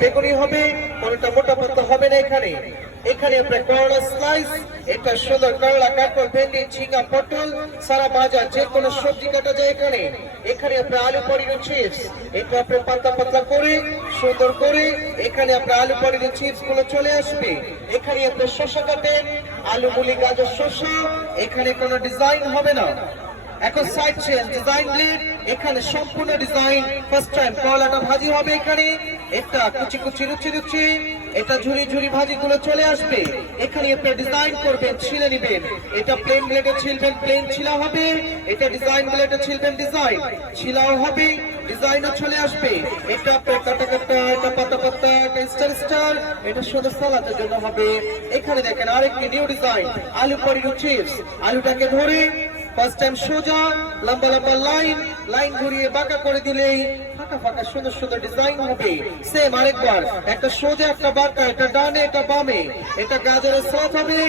বেগুনি হবে, কোনটা মোটা পাতা হবে না। এখানে এখানে আপনার করলা স্লাইস, এটা সুন্দর করলা, কাঁকড়, ভেন্ডি, ঝিঙ্গা, পটল, সারা বাজার যে কোনো সবজি কাটা যায় এখানে। এখানে আপনার আলু পনিরের চিপস, এটা আপনার পাতলা পাতলা করে সুন্দর করে এখানে আপনার আলু পনিরের চিপস গুলো চলে আসবে। এখানে আপনার শসা কাটেন, আলু, মুলি, গাজর, শসা, এখানে কোনো ডিজাইন হবে না। এখন সাইড চেঞ্জ, ডিজাইন প্লেট, এখানে সম্পূর্ণ ডিজাইন। ফার্স্ট টাইম করলাটা ভাজি হবে এখানে, এটা কুচি কুচি রুচি রুচি, এটা ঝুরি ঝুরি ভাজি গুলো চলে আসবে। এখানে আপনি ডিজাইন করবেন, ছিলে নিবেন, এটা প্লেন ব্লেডে ছিলবেন, প্লেন ছিলা হবে। এটা ডিজাইন ব্লেডে ছিলবেন, ডিজাইন ছিলাও হবে, ডিজাইনও চলে আসবে। এটা আপনার কাটা কাটা, এটা পাতা পাতা, এটা স্টার স্টার, এটা শুধু সালাদের জন্য হবে। এখানে দেখেন আরেকটি নিউ ডিজাইন, আলু পনির চিপস। আলুটাকে ধরে ফার্স্ট টাইম সোজা লম্বা লম্বা লাইন, লাইন ঘুরিয়ে বাঁকা করে দিলেই ফাঁকা ফাঁকা সুন্দর সুন্দর ডিজাইন হবে। সেম আরেকবার, একটা সোজা একটা বাঁকা, এটা ডানে এটা বামে, এটা গাজরের সস হবে,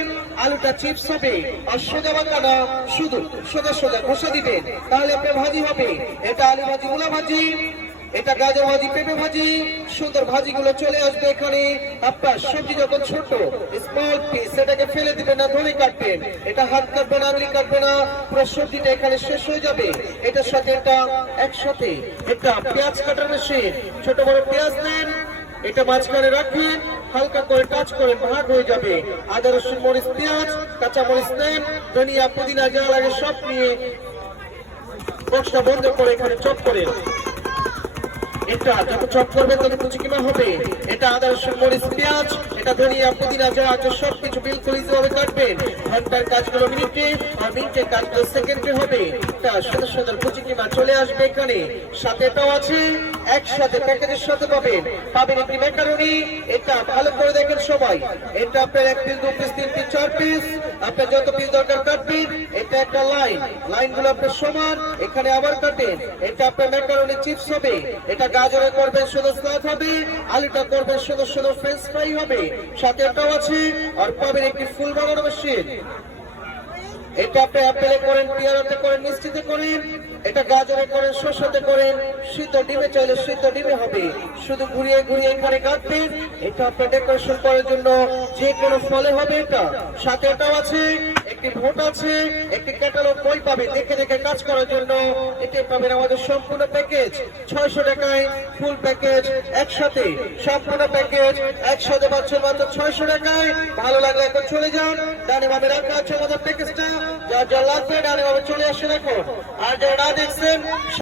আলুটা চিপস হবে। আর সোজা বাঁকা না, শুধু সোজা সোজা ঘষা দিবেন, তাহলে আপনার ভাজি হবে। এটা আলু ভাজি, মূলা ভাজি, এটা গাজর ভাজি, পেঁপে ভাজি, সুন্দর ভাজিগুলো চলে আসবে এখানে। আপনার সবজি যখন ছোট স্মল পিস, সেটাকে ফেলে দিবেন না, ধরে কাটবেন। এটা হাত কাটবে না, আঙুলি কাটবে না, পুরো সবজিটা এখানে শেষ হয়ে যাবে। এটার সাথে এটা একসাথে এটা পেঁয়াজ কাটার মেশিন, ছোট বড় পেঁয়াজ নেন, এটা মাঝখানে রাখবেন, হালকা করে টাচ করে ভাগ হয়ে যাবে। আদা, রসুন, মরিচ, পেঁয়াজ, কাঁচা মরিচ নেন, ধনিয়া, পুদিনা, যা লাগে সব নিয়ে বক্সটা বন্ধ করে এখানে চপ করেন। এটা যত চপ করবে তত কুচি কিমা হবে। এটা আদা, রসুন, মরিচ, পেঁয়াজ, এটা ধনিয়া, পুদিনা, যা আছে সবকিছু বিলকুল ইজিভাবে কাটবেন। ঘন্টার কাজগুলো মিনিটে আর মিনিটের কাজগুলো সেকেন্ডে হবে। এটা সুন্দর সুন্দর কুচি কিমা চলে আসবে এখানে। সাথে এটাও আছে, একসাথে প্যাকেজের সাথে পাবেন একটি ম্যাকারনি। এটা ভালো করে দেখেন সবাই, এটা আপনার 1 পিস, 2 পিস, 3 পিস, 4 পিস, আপনার যত পিস দরকার কাটবেন। এটা একটা লাইন, লাইনগুলো আপনার সমান, এখানে আবার কাটেন। এটা আপনার ম্যাকারনি চিপস হবে, এটা গাজরে করবেন শুধু স্লাদ হবে, আলুটা করবেন শুধু শুধু ফ্রেঞ্চ ফ্রাই হবে। সাথে এটাও আছে, আর পাবেন একটি ফুল বানানো মেশিন। এটা আপনি অ্যাপেলে করেন, পেয়ারাতে করেন, মিষ্টিতে করেন, এটা গাজরে করেন, শসাতে করেন, সিদ্ধ ডিমে চাইলে সিদ্ধ ডিমে হবে। শুধু ঘুরিয়ে ঘুরিয়ে এখানে কাটবেন। এটা আপনার ডেকোরেশন করার জন্য যে কোনো ফলে হবে এটা। সাথে এটাও আছে, একটি ভোট আছে, একটি ক্যাটালগ বই পাবে দেখে দেখে কাজ করার জন্য। এটাই পাবেন আমাদের সম্পূর্ণ প্যাকেজ 600 টাকায়, ফুল প্যাকেজ একসাথে, সম্পূর্ণ প্যাকেজ একসাথে পাচ্ছেন মাত্র 600 টাকায়। ভালো লাগলে এখন চলে যান, ডানে বামে রাখা আছে আমাদের প্যাকেজটা, যার যা লাগবে ডানে বামে চলে আসে দেখুন। আর যারা না দেখছেন